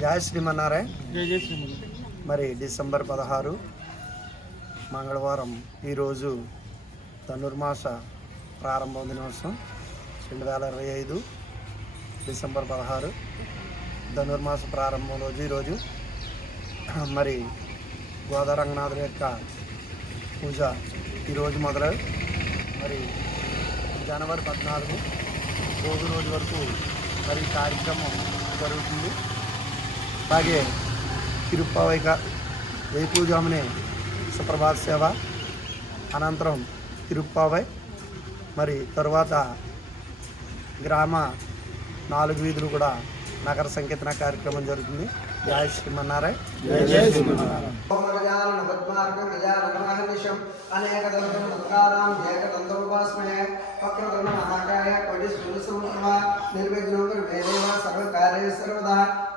జయ శ్రీమన్నారాయణ. మరి డిసెంబర్ పదహారు మంగళవారం ఈరోజు ధనుర్మాస ప్రారంభ దినోత్సవం. రెండు వేల ఇరవై ఐదు డిసెంబర్ పదహారు ధనుర్మాస ప్రారంభం రోజు ఈరోజు. మరి గోదారంగనాథుల యొక్క పూజ ఈరోజు మొదలై మరి జనవరి పద్నాలుగు రోజు రోజు వరకు మరి కార్యక్రమం జరుగుతుంది. అలాగే తిరుప్పావైక వేకూజామునే సుప్రభాత సేవ. అనంతరం తిరుప్పావై మరి తరువాత గ్రామ నాలుగు వీధులు కూడా నగర సంకీర్తన కార్యక్రమం జరుగుతుంది. జయ శ్రీమన్నారాయణ.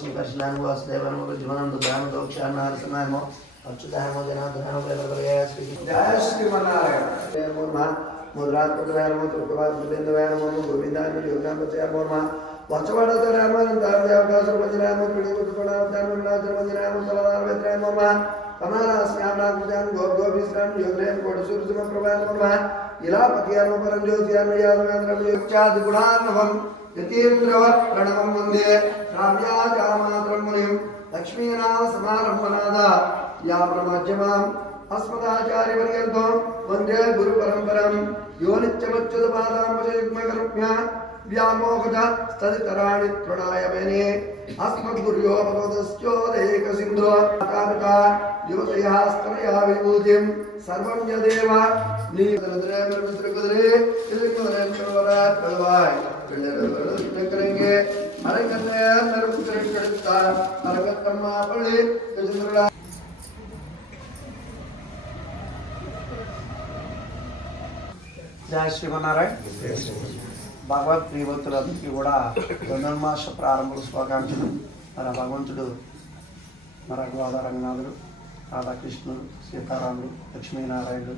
संकर्षणानुव अस्तेवनम विद्वानम दुदान दोक्षानार समायमो अच्युतायमो जनाधनायमो वेदवदय स्थिति जय श्री मनारायण जय मुर्मा मुर्रात पुत्रयामो तुकवाद गोविंदयामो गोविंदाय योगापचयामो मुर्मा। वचवाड़ा तरामो दारदेवका सर्वजनामो पिड़कुटपड़ा दानवना सर्वजनामो तलावेत्रायमो मुर्मा कमलास्यामनागुजान गोगोभिस्राम योगरेम कोडसुरसम प्रभायमो मुर्मा। इलापकियामो परंज्योतियामो यादवेन्द्रम योगचाद गुणानवम యతీంద్రవత్ ప్రణవం వందే రామ్యాచామాత్రమునిం లక్ష్మీనామ సమారంభనాద యా ప్రమధ్యమాం అస్మదాచార్యపర్యంతం వందే గురు పరంపరం యో నిత్యమచ్యుతపాదాంబుజయుగ్మకర్మ్య వ్యామోహత స్తదితరాణి తృణాయమేనే అస్మద్గుర్యో భగవతశ్చోదయేక సింధో కారక యువతయాస్తనయా విభూతిం సర్వం యదేవ నీ కుదిరే కుదిరే కుదిరే కుదిరే కుదిరే జయ శివనారాయణ భగవత్ ప్రియవతులందరికీ కూడా ధనుర్మాస ప్రారంభ శుభాకాంక్షలు. మన భగవంతుడు మన గోదా రంగనాథుడు రాధాకృష్ణుడు సీతారాముడు లక్ష్మీనారాయణుడు.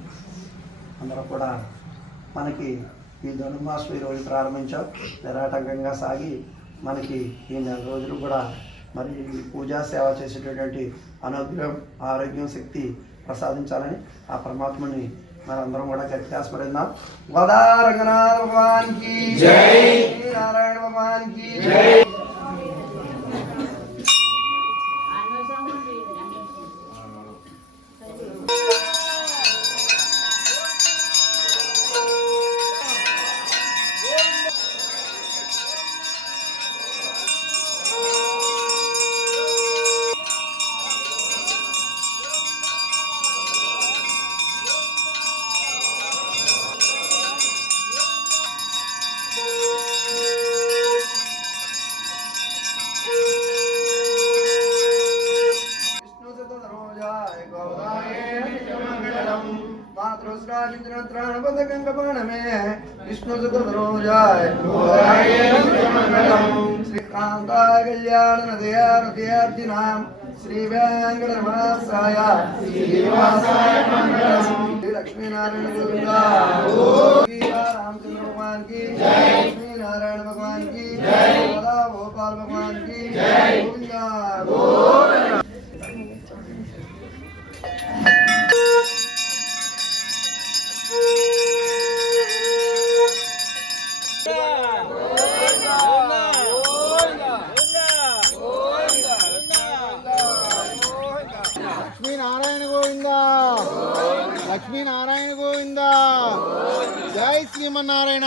అందరూ కూడా మనకి ఈ ధనుర్మాసం ఈరోజు ప్రారంభించాం. నిరాటంకంగా సాగి మనకి ఈ నెల రోజులు కూడా మరి ఈ పూజా సేవ చేసేటటువంటి అనుగ్రహం ఆరోగ్యం శక్తి ప్రసాదించాలని ఆ పరమాత్మని మనందరం కూడా గట్టిగా స్మరిద్దాం గోదా రంగనాథ భగవాన్కి జై. నారాయణ భగవాన్కి జై. विष्णुसुतरोजाय श्रीकान्ताय कल्याणनदयारथयार्जिनां श्रीवेङ्कटरमासाय श्रीलक्ष्मीनारायण रामचंद्र भगवान की लक्ष्मीनारायण भगवान की गोपाल भगवान की गोविंदा గోవింద. లక్ష్మీనారాయణ గోవింద. జై శ్రీమన్నారాయణ.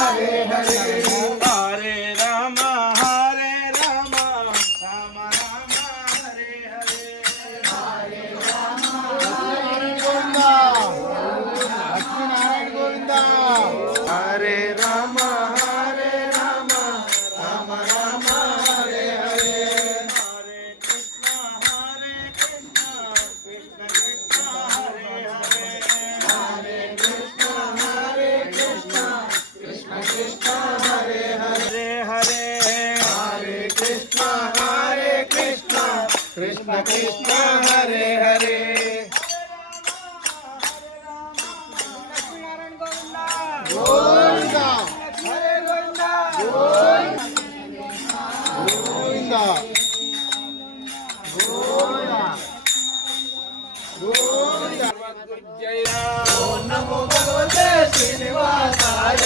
కృష్ణ హరే హరే. జయ నమో భగవతే శ్రీనివాసాయ.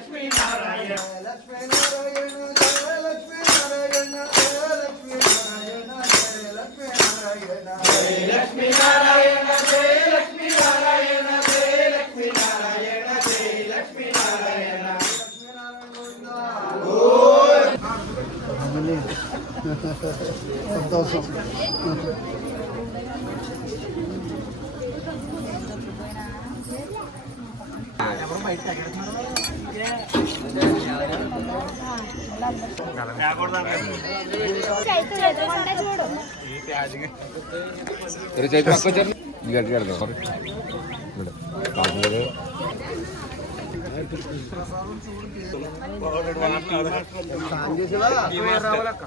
జై లక్ష్మీనారాయణ లక్ష్మీనారాయణ జయ లక్ష్మీనారాయణ జయ లక్ష్మీనారాయణ జయ లక్ష్మీనారాయణ జై तेरे चाहिए आपको चल निकल कर दो काम करो కాంగ్రెస్ రావాలక్క